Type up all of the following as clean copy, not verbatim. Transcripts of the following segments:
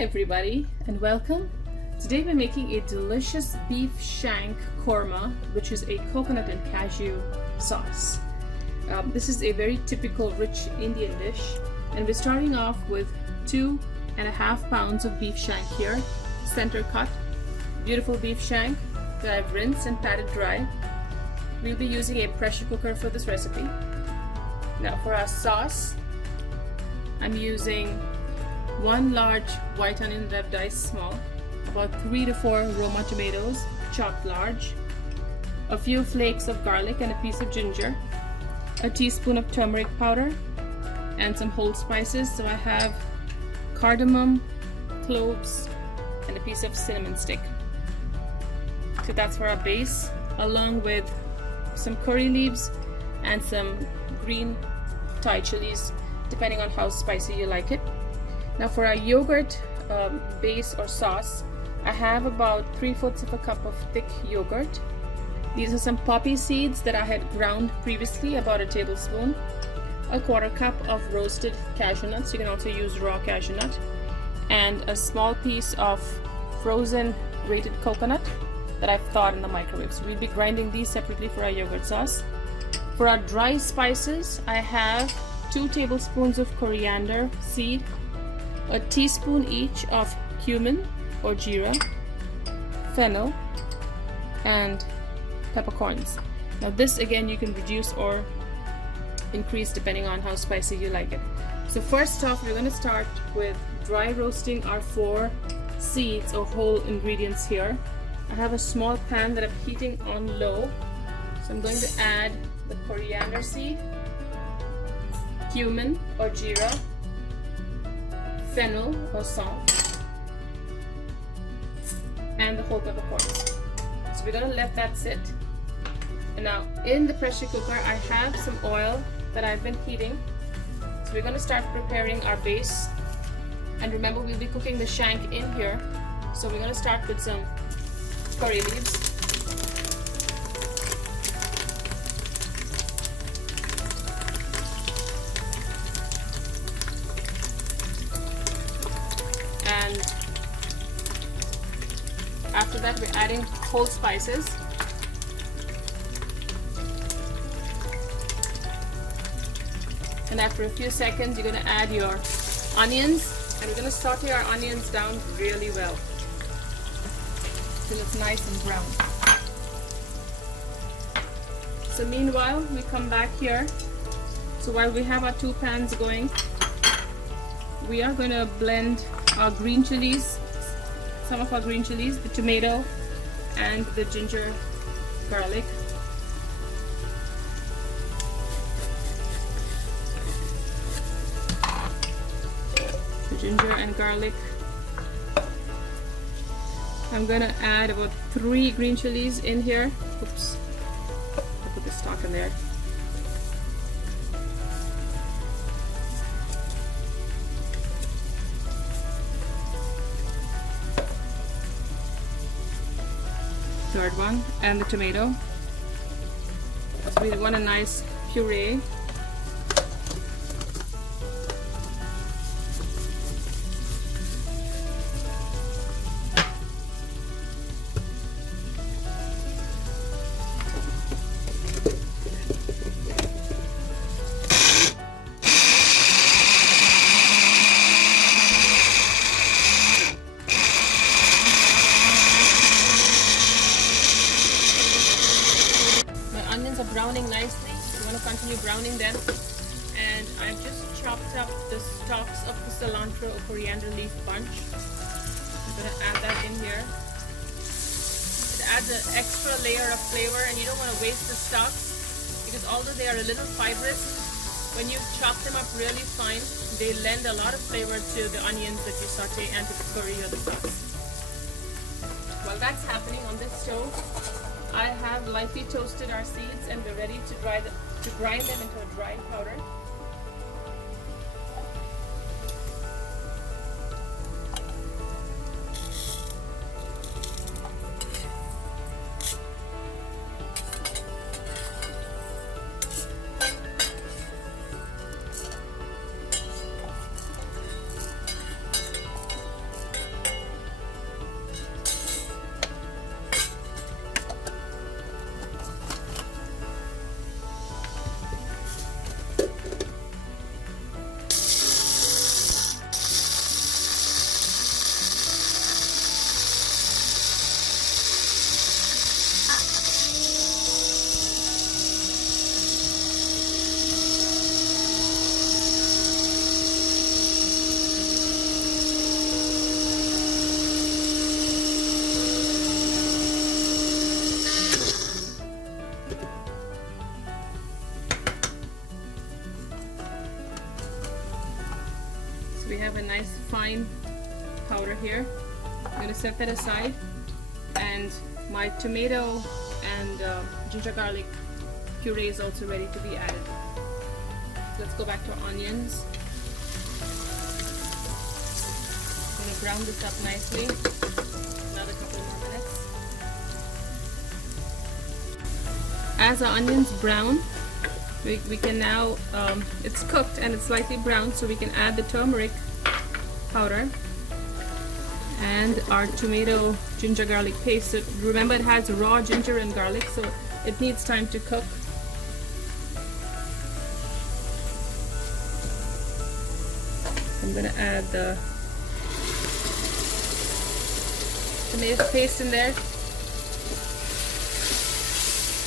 everybody and welcome. Today we're making a delicious beef shank korma, which is a coconut and cashew sauce. This is a very typical rich Indian dish, and we're starting off with 2.5 pounds of beef shank here, center cut, beautiful beef shank that I've rinsed and patted dry. We'll be using a pressure cooker for this recipe. Now for our sauce, I'm using 1 large white onion that I've diced small, about 3 to 4 Roma tomatoes chopped large, a few flakes of garlic and a piece of ginger, a teaspoon of turmeric powder, and some whole spices. So I have cardamom, cloves, and a piece of cinnamon stick. So that's for our base, along with some curry leaves and some green Thai chilies, depending on how spicy you like it. Now for our yogurt base or sauce, I have about 3/4 of a cup of thick yogurt. These are some poppy seeds that I had ground previously, about a tablespoon, a 1/4 cup of roasted cashew nuts, you can also use raw cashew nut, and a small piece of frozen grated coconut that I've thawed in the microwave. So we'll be grinding these separately for our yogurt sauce. For our dry spices, I have 2 tablespoons of coriander seed, a teaspoon each of cumin or jeera, fennel, and peppercorns. Now this again you can reduce or increase depending on how spicy you like it. So first off, we're going to start with dry roasting our 4 seeds or whole ingredients here. I have a small pan that I'm heating on low, so I'm going to add the coriander seed, cumin or jeera, fennel or salt, and the whole peppercorns. So we're going to let that sit. And now in the pressure cooker I have some oil that I've been heating. So we're going to start preparing our base. And remember, we'll be cooking the shank in here. So we're going to start with some curry leaves. And after that we're adding whole spices. And after a few seconds you're going to add your onions, and we're going to saute our onions down really well till it's nice and brown. So meanwhile we come back here. So while we have our 2 pans going, we are going to blend our green chilies, some of our green chilies, the tomato and the ginger garlic. The ginger and garlic. I'm going to add about 3 green chilies in here. Oops, I'll put the stalk in there. Third one, and the tomato. So we want a nice puree. Browning nicely. You want to continue browning them, and I've just chopped up the stalks of the cilantro or coriander leaf bunch. I'm going to add that in here. It adds an extra layer of flavor, and you don't want to waste the stalks because although they are a little fibrous, when you chop them up really fine, they lend a lot of flavor to the onions that you saute and to the curry or the sauce. While that's happening on this stove, I have lightly toasted our seeds, and we're ready to grind them into a dry powder. nice fine powder here. I'm going to set that aside, and my tomato and ginger garlic puree is also ready to be added. Let's go back to our onions. I'm going to brown this up nicely. Another couple more minutes. As our onions brown, we can now, it's cooked and it's slightly brown, so we can add the turmeric powder and our tomato ginger garlic paste. So remember, it has raw ginger and garlic, so it needs time to cook. I'm going to add the tomato paste in there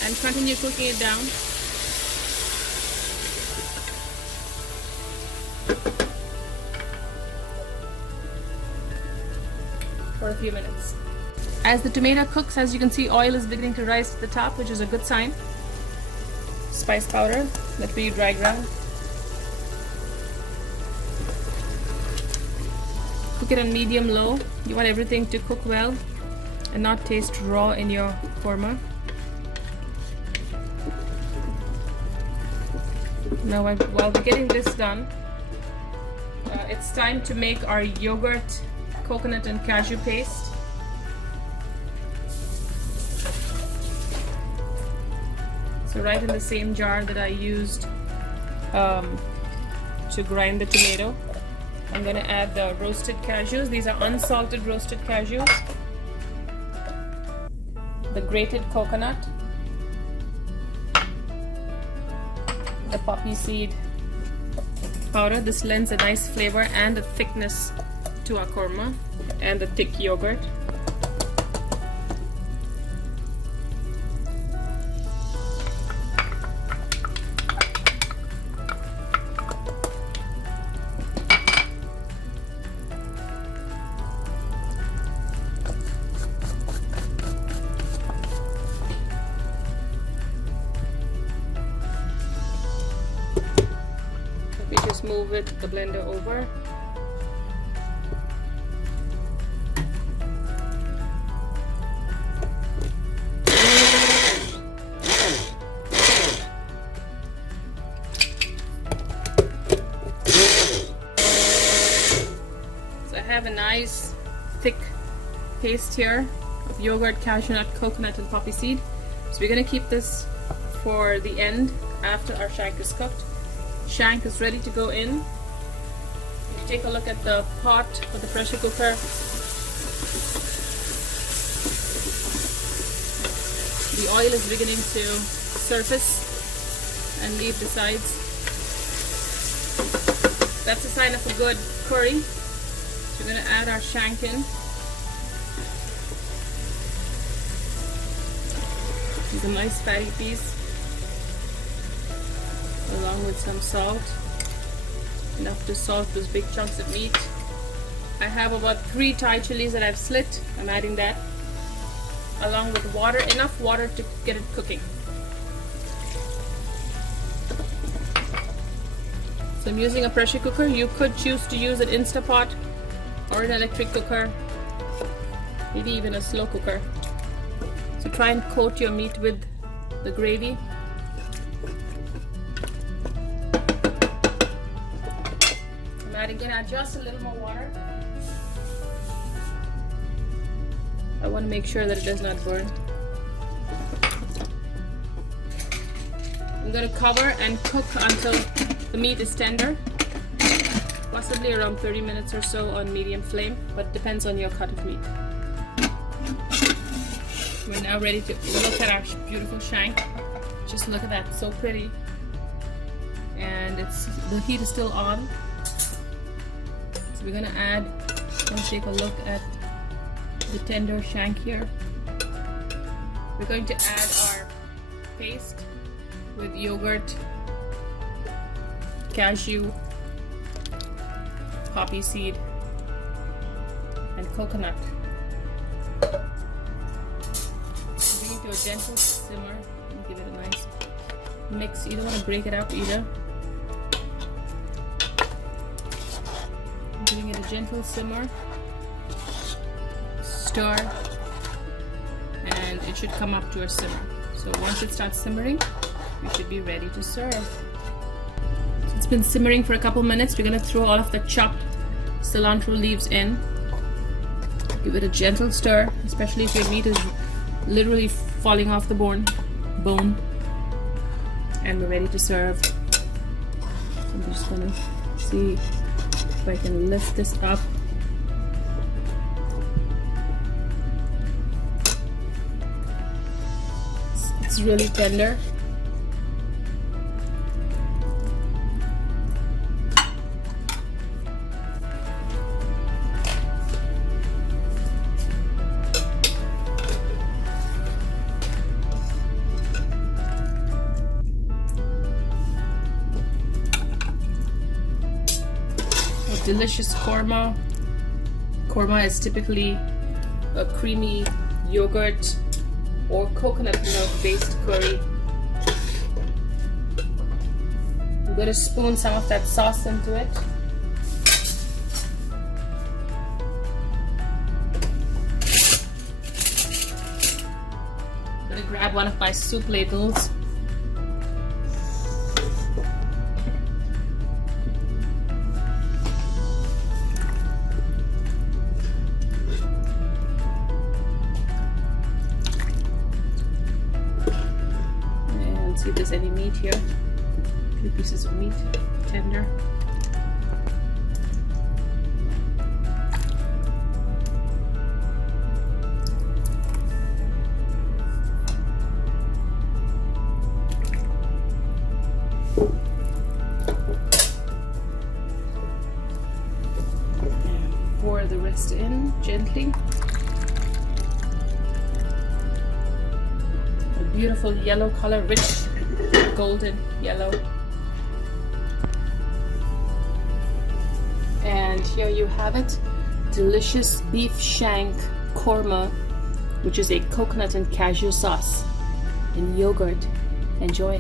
and continue cooking it down. For a few minutes. As the tomato cooks, as you can see, oil is beginning to rise to the top, which is a good sign. Spice powder that we dry ground. Cook it on medium low. You want everything to cook well and not taste raw in your korma. Now while we're getting this done, it's time to make our yogurt, coconut and cashew paste. So right in the same jar that I used to grind the tomato, I'm going to add the roasted cashews. These are unsalted roasted cashews. The grated coconut. The poppy seed powder. This lends a nice flavor and a thickness to our korma, and the thick yogurt. We just move the blender over. So I have a nice thick paste here of yogurt, cashew nut, coconut and poppy seed. So we're going to keep this for the end after our shank is cooked. Shank is ready to go in. If you take a look at the pot or the pressure cooker, the oil is beginning to surface and leave the sides. That's a sign of a good curry. So we're going to add our shank in. It's a nice fatty piece, along with some salt, enough to salt those big chunks of meat. I have about 3 Thai chilies that I've slit. I'm adding that, along with water, enough water to get it cooking. So I'm using a pressure cooker. You could choose to use an Instapot or an electric cooker, maybe even a slow cooker. So try and coat your meat with the gravy. I'm adding in just a little more water. I want to make sure that it does not burn. I'm going to cover and cook until the meat is tender, possibly around 30 minutes or so on medium flame, but depends on your cut of meat. We're now ready to look at our beautiful shank. Just look at that, so pretty. And the heat is still on. So we're gonna take a look at the tender shank here. We're going to add our paste with yogurt, cashew, poppy seed, and coconut. Bring it to a gentle simmer and give it a nice mix. You don't want to break it up either. Giving it a gentle simmer. Stir, and it should come up to a simmer. So once it starts simmering, we should be ready to serve. So it's been simmering for a couple minutes. We're going to throw all of the chopped cilantro leaves in. Give it a gentle stir, especially if your meat is literally falling off the bone. And we're ready to serve. So I'm just going to see if I can lift this up. It's really tender. A delicious korma. Korma is typically a creamy yogurt or coconut milk based curry. I'm going to spoon some of that sauce into it. I'm going to grab one of my soup ladles. See if there's any meat here. A few pieces of meat, tender. And pour the rest in gently. A beautiful yellow color, rich golden yellow. And here you have it, delicious beef shank korma, which is a coconut and cashew sauce in yogurt. Enjoy.